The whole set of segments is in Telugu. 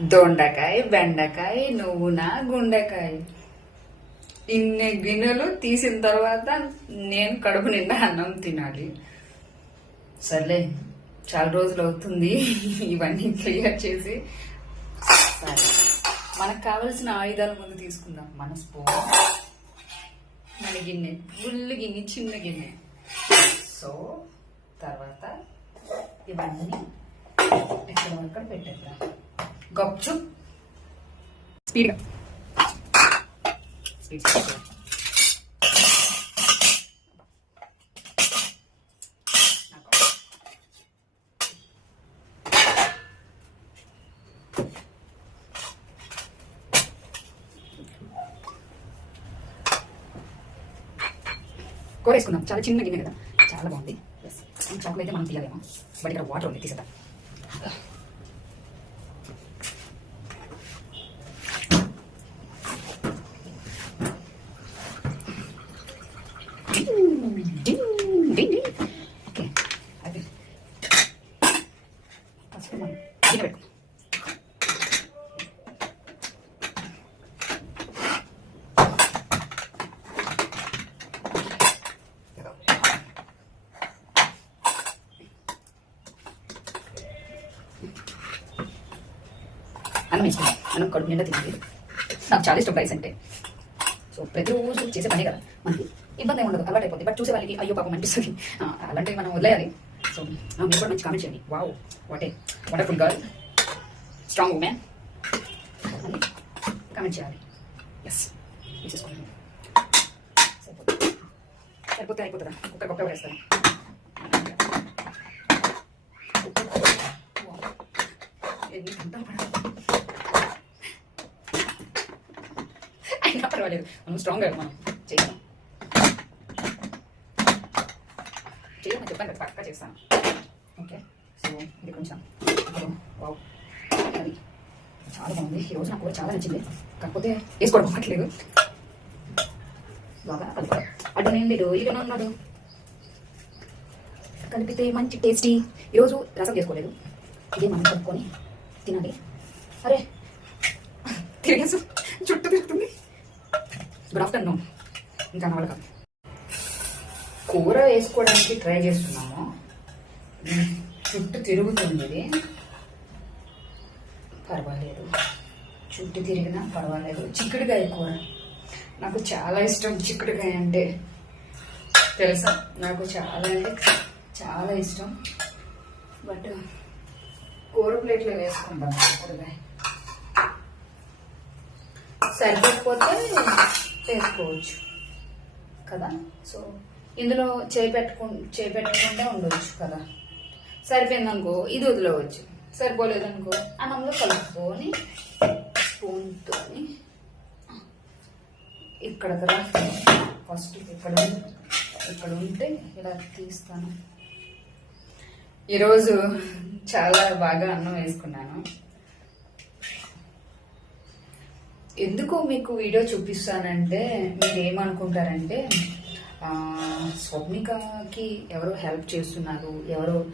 దొండకాయ బెండకాయ నువ్వున గుండెకాయ. ఇన్ని గిన్నెలు తీసిన తర్వాత నేను కడుపు నిండా అన్నం తినాలి. సర్లే చాలా రోజులు అవుతుంది. ఇవన్నీ క్లియర్ చేసి సరే. మనకు కావలసిన ఆయుధాలు ముందు తీసుకుందాం. మన స్పూన్ మన గిన్నె ఫుల్ గిన్నె చిన్న గిన్నె. సో తర్వాత ఇవన్నీ ఎక్కడ అక్కడ పెట్టేద్దాం. గప్చు స్పీడ్గా స్పీడ్. కూర వేసుకుందాం. చాలా చిన్న గిన్నె కదా. చాలా బాగుంది. చాకులు అయితే మనం తీయాలేమో. బట్ ఇక్కడ వాటర్ ఉంది తీసేద్దాం ఓకే అది ఫస్ట్ మనం అన్నం వేసుకుందాం అన్నం కడుపు నిండా తినాలి నాకు చాలా ఇష్టం రైస్ అంటే సో ప్రతిరోజు చేసే పనే కదా మనకి. ఇబ్బంది ఏమి ఉండదు. అలవాటు అయిపోతుంది బట్ చూసే వాళ్ళకి అయ్యో పాపం అనిపిస్తుంది. అలాంటివి మనం వదిలేయాలి. సో ఆ, మీరు కూడా మంచి కామెంట్ చేయండి wow what a wonderful girl strong women అని కామెంట్ చేయాలి ఎస్ తీసేసుకోండి సరిపోతుంది సరిపోతే అయిపోతుందా ఒక్క గొప్ప వేస్తాను ఎన్ని గంటలు పడాలి అయినా పర్వాలేదు. మనం స్ట్రాంగ్ మనం చేయాలి చెప్పండి పక్కా చేస్తాను. ఓకే? సో ఇది కొంచెం వావ్. అది చాలా బాగుంది. ఈరోజు నాకు చాలా నచ్చింది. కాకపోతే వేసుకోవడం అవ్వట్లేదు. బాగా కలుపుకోవాలి అడ్డనేం లేదు ఇక ఉన్నాడు. కలిపితే మంచి టేస్టీ. ఈరోజు రసం చేసుకోలేదు ఇది మనం కలుపుకొని తినాలి. అరే! తిరిగేసు చుట్టూ తిరుగుతుంది. గుడ్ ఆఫ్టర్నూన్ ఇంకా నా కాదు కూర వేసుకోవడానికి ట్రై చేస్తున్నాము. చుట్టూ తిరుగుతుంది ఇది పర్వాలేదు. చుట్టూ తిరిగినా పర్వాలేదు. చిక్కుడుకాయ కూర. నాకు చాలా ఇష్టం చిక్కుడుకాయ అంటే. తెలుసా? నాకు చాలా అంటే చాలా ఇష్టం. బట్ కూర ప్లేట్లో వేసుకుంటాం చిక్కుడుకాయ. సరిపోకపోతే వేసుకోవచ్చు. కదా? సో ఇందులో చేపెట్టుకు చేపెట్టకుండా ఉండొచ్చు కదా. సరిపోయింది అనుకో ఇది వదిలేవచ్చు. సరిపోలేదు అనుకో అన్నంలో కలుపుకొని స్పూన్తో ఇక్కడ కదా ఫస్ట్ ఇక్కడ ఇక్కడ ఉంటే ఇలా తీస్తాను. ఈరోజు చాలా బాగా అన్నం వేసుకున్నాను. ఎందుకు మీకు వీడియో చూపిస్తానంటే మీరు ఏమనుకుంటారంటే స్వప్నికకి ఎవరో హెల్ప్ చేస్తున్నారు ఎవరో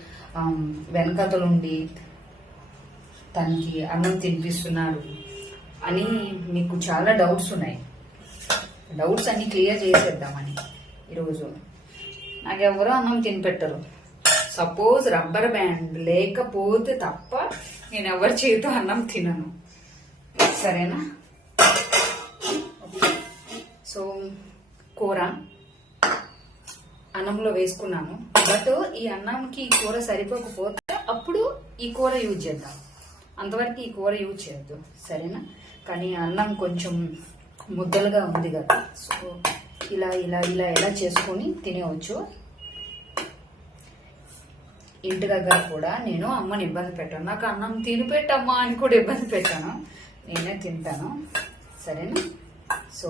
వెనకతలుండి తనకి అన్నం తినిపిస్తున్నారు అని మీకు చాలా డౌట్స్ ఉన్నాయి. డౌట్స్ అన్ని క్లియర్ చేసేద్దామని ఈరోజు. నాకు ఎవరో అన్నం తినిపెట్టరు. సపోజ్ రబ్బర్ బ్యాండ్ లేకపోతే తప్ప నేను ఎవరి చేతితో అన్నం తినను. సరేనా? సో కూర? అన్నంలో వేసుకున్నాను. బట్ ఈ అన్నంకి ఈ కూర సరిపోకపోతే అప్పుడు ఈ కూర యూజ్ చేద్దాం. అంతవరకు ఈ కూర యూజ్ చేయొద్దు. సరేనా? కానీ అన్నం కొంచెం ముద్దలుగా ఉంది కదా. సో ఇలా ఇలా ఇలా ఎలా చేసుకొని తినేవచ్చు ఇంటి దగ్గర కూడా నేను అమ్మని ఇబ్బంది పెట్టాను. నాకు అన్నం తిని పెట్టమ్మా అని కూడా ఇబ్బంది పెట్టాను. నేనే తింటాను. సరేనా? సో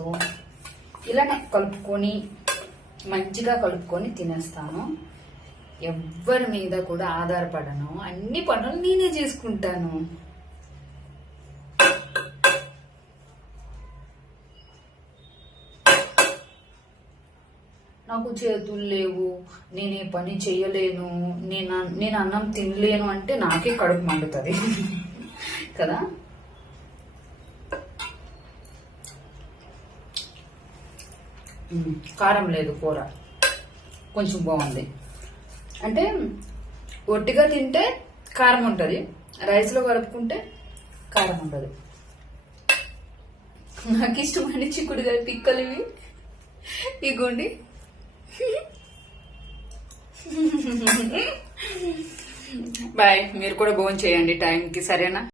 ఇలానే కలుపుకొని మంచిగా కలుపుకొని తినేస్తాను. ఎవ్వరి మీద కూడా ఆధారపడను. అన్ని పనులు నేనే చేసుకుంటాను. నాకు చేతులు లేవు. నేను ఏ పని చేయలేను. నేను నేను అన్నం తినలేను అంటే నాకే కడుపు మండుతుంది. కదా? కారం లేదు కూర. కొంచెం బాగుంది. అంటే ఒట్టిగా తింటే కారం ఉంటుంది. రైస్లో కలుపుకుంటే కారం ఉండదు నాకు ఇష్టమైన చిక్కుడుగా పిక్కలు ఇవి. ఇగోండి. బాయ్ మీరు కూడా భోజనం చేయండి టైంకి సరేనా?